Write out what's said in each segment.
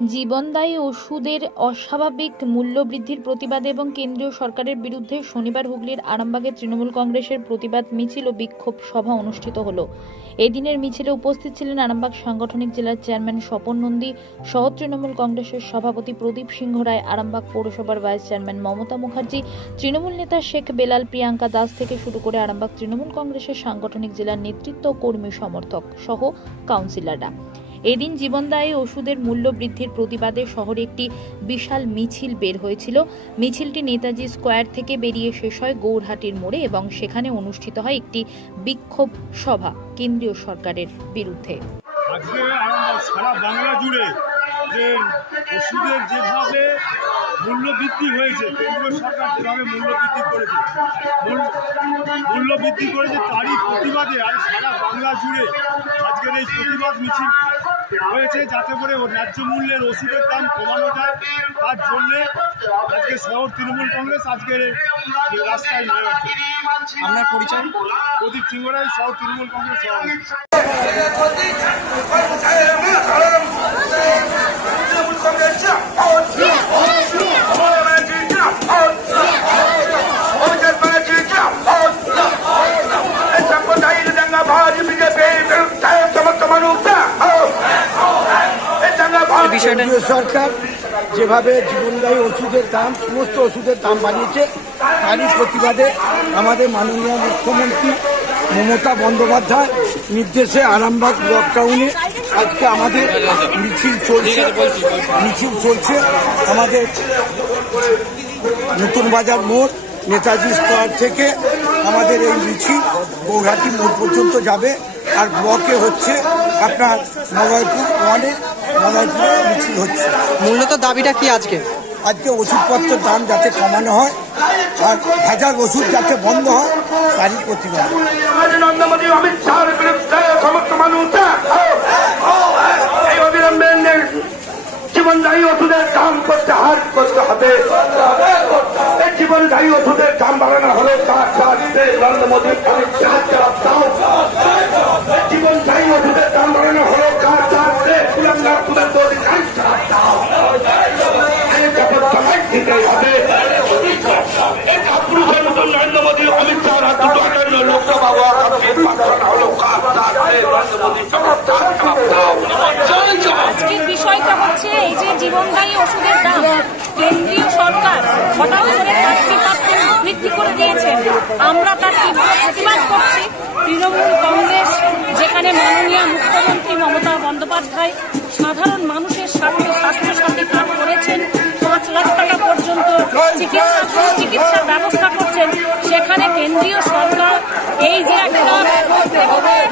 জীবনদায়ী ওষুধের অস্বাভাবিক মূল্য বৃদ্ধির প্রতিবাদে এবং কেন্দ্রীয় সরকারের বিরুদ্ধে শনিবার হুগলির আরামবাগে তৃণমূল কংগ্রেসের প্রতিবাদ মিছিল ও বিক্ষোভ সভা অনুষ্ঠিত হলো। এদিনের মিছিলে উপস্থিত ছিলেন আরামবাগ সাংগঠনিক জেলার চেয়ারম্যান স্বপন নন্দী সহ তৃণমূল কংগ্রেসের সভাপতি প্রদীপ সিংহ রায়, আরামবাগ পৌরসভার ভাইস চেয়ারম্যান মমতা মুখার্জি, তৃণমূল নেতা শেখ বেলাল, প্রিয়াঙ্কা দাস থেকে শুরু করে আরামবাগ তৃণমূল কংগ্রেসের সাংগঠনিক জেলার নেতৃত্ব, কর্মী সমর্থক সহ কাউন্সিলররা। এদিন জীবনদায়ী ওষুধের মূল্য বৃদ্ধির প্রতিবাদে শহরে একটি বিশাল মিছিল বের হয়েছিল। মিছিলটি নেতাজি স্কোয়ার থেকে বেরিয়ে শেষ হয় গৌরহাটির মোড়ে এবং সেখানে অনুষ্ঠিত হয় একটি বিক্ষোভ সভা কেন্দ্রীয় সরকারের বিরুদ্ধে। আজকে সারা বাংলা জুড়ে যে ওষুধের যেভাবে মূল্য বৃদ্ধি হয়েছে, কেন্দ্রীয় সরকার যেভাবে মূল্য বৃদ্ধি করেছে তারই প্রতিবাদে আর সারা বাংলা জুড়ে আজকের এই প্রতিবাদ মিছিল হয়েছে, যাতে করে ন্যায্য মূল্যের ওষুধের দাম কমানো যায়। তার জন্যে আজকে শহর তৃণমূল কংগ্রেস আজকের রাস্তায় নেমে গেছে। আপনার পরিচয়? প্রদীপ সিংহ রায়, শহর তৃণমূল কংগ্রেস সভাপতি। কেন্দ্রীয় সরকার যেভাবে জীবনদায়ী ওষুধের দাম, সমস্ত ওষুধের দাম বাড়িয়েছে, তারই প্রতিবাদে আমাদের মাননীয় মুখ্যমন্ত্রী মমতা বন্দ্যোপাধ্যায় নির্দেশে আরামবাগ ব্লক টাউনে আজকে আমাদের মিছিল চলছে। আমাদের নতুন বাজার মোড়, নেতাজি স্কোয়ার থেকে আমাদের এই মিছিল গৌরহাটি মোড় পর্যন্ত যাবে। আর ব্লকে হচ্ছে আপনার মলয়পুর ওয়ানে মলয়পুরে মিছিল হচ্ছে। মূলত দাবিটা কি আজকে? আজকে ওষুধপত্রের দাম যাতে কমানো হয় আর ভেজাল ওষুধ যাতে বন্ধ হয় তারই প্রতিবাদ। জীবনদায়ী ওষুধের দাম প্রত্যাহার করতে হবে। জীবনদায়ী ওষুধের দাম বাড়ানো হলো নরেন্দ্র মোদী জীবনদায়ী ওষুধের দাম বাড়ানো হলো দিতে হবে। নরেন্দ্র মোদী অমিত শাহ লোকসভা আজকের বিষয়টা হচ্ছে এই যে জীবনদায়ী ওষুধের দাম কেন্দ্রীয় সরকার হঠাৎ করে 30% বৃদ্ধি করে দিয়েছেন। আমরা তার তীব্র প্রতিবাদ করছি। তৃণমূল কংগ্রেস যেখানে মাননীয় মুখ্যমন্ত্রী মমতা বন্দ্যোপাধ্যায় সাধারণ মানুষের স্বার্থে স্বাস্থ্যসাথী কাজ করেছেন, 5 লাখ টাকা পর্যন্ত চিকিৎসার ব্যবস্থা করছেন, সেখানে কেন্দ্রীয় সরকার এই যে একটা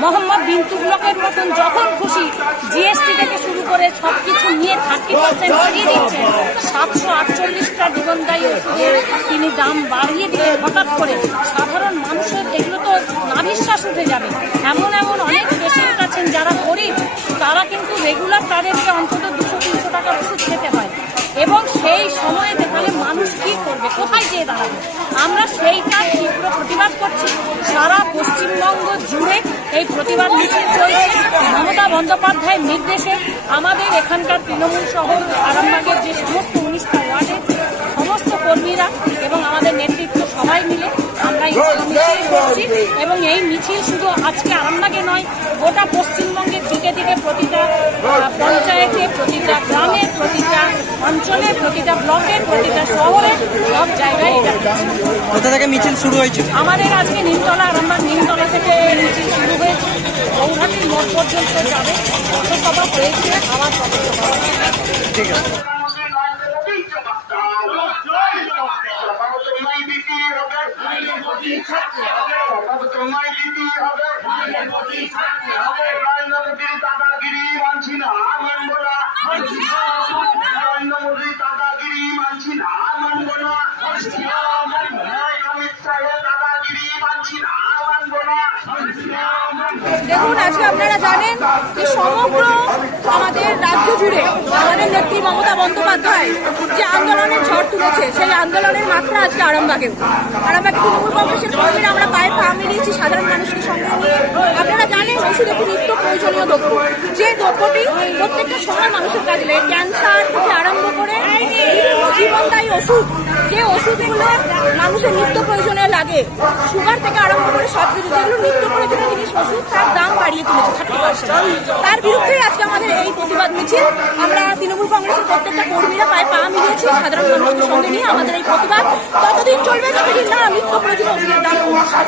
মোহাম্মদ বিন তুগলকের মতন যখন খুশি জিএসটি থেকে শুরু করে সবকিছু নিয়ে 30% বাড়িয়ে দিচ্ছেন। 748টা জীবনদায়ী ওষুধের তিনি দাম বাড়িয়ে দিলেন হঠাৎ করে। সাধারণ মানুষের এগুলো তো নাভিশ্বাস উঠে যাবে। এমন অনেক পেশেন্ট আছেন যারা গরিব, তারা কিন্তু রেগুলার তাদেরকে অন্তত 200-300 টাকার ওষুধ খেতে হয় এবং সেই সময়ে তাহলে মানুষ কি করবে, কোথায় যেয়ে দাঁড়াবে? আমরা সেইটার তীব্র প্রতিবাদ করছি। সারা পশ্চিমবঙ্গ জুড়ে এই প্রতিবাদ মিছিল চলছে। মমতা বন্দ্যোপাধ্যায়ের নির্দেশে আমাদের এখানকার তৃণমূল শহর আরামবাগের যে সমস্ত 19টা ওয়ার্ডের সমস্ত কর্মীরা এবং আমাদের নেতৃত্ব সবাই মিলে আমরা এই মিছিল করছি এবং এই মিছিল শুধু আজকে আরামবাগে নয়, গোটা পশ্চিমবঙ্গের দিকে দিকে প্রতিটা পঞ্চায়েতে, প্রতিটা গ্রামে, প্রতিটা অঞ্চলে, প্রতিটা ব্লকের, প্রতিটা শহরে, সব জায়গায় এটা কোথা থেকে মিছিল শুরু হয়েছে? আমাদের আজকে নিমতলা, আরামবাগ নিমতলা থেকে মিছিল শুরু হয়েছে, গৌরহাটির মোড় পর্যন্ত যাবে। পথসভা হয়েছে, আবার পথসভা। ঠিক আছে। দাদাগিরি মানছি না, মানব না। নরেন্দ্র মোদী দাদাগিরি মানছি না, মানব না। অমিত শাহের দাদাগিরি মানছি না, মানব না। দেখুন, আজকে আপনারা জানেন যে সমগ্র আমাদের রাজ্য জুড়ে আমাদের নেত্রী মমতা বন্দ্যোপাধ্যায় যে আন্দোলনের ঝড় তুলেছে, সেই আন্দোলনের মাত্রা আজকে আরামবাগে তৃণমূল কংগ্রেসের কর্মীরা আমরা পায়ে পা মিলিয়েছি সাধারণ মানুষকে সঙ্গে নিয়ে। আপনারা জানেন ওষুধ একটি নিত্য প্রয়োজনীয় দ্রব্য, যে দ্রব্যটি প্রত্যেকটা সময় মানুষের কাজে লাগে। ক্যান্সার, ওষুধ, যে ওষুধগুলো মানুষের নিত্য প্রয়োজনে লাগে, সুগার থেকে আরম্ভ করে সব কিছু যেগুলো নিত্য প্রয়োজনীয় জিনিস ওষুধ, তার দাম বাড়িয়ে তুলেছে 30%। তার বিরুদ্ধে আজকে আমাদের এই প্রতিবাদ মিছিল। আমরা তৃণমূল কংগ্রেসের প্রত্যেকটা কর্মীরা পায়ে পা মিলিয়েছি, সাধারণ মানুষকে সঙ্গে নিয়ে আমাদের এই প্রতিবাদ ততদিন চলবে যতদিন না নিত্য প্রয়োজনীয় ওষুধের দাম কমছে।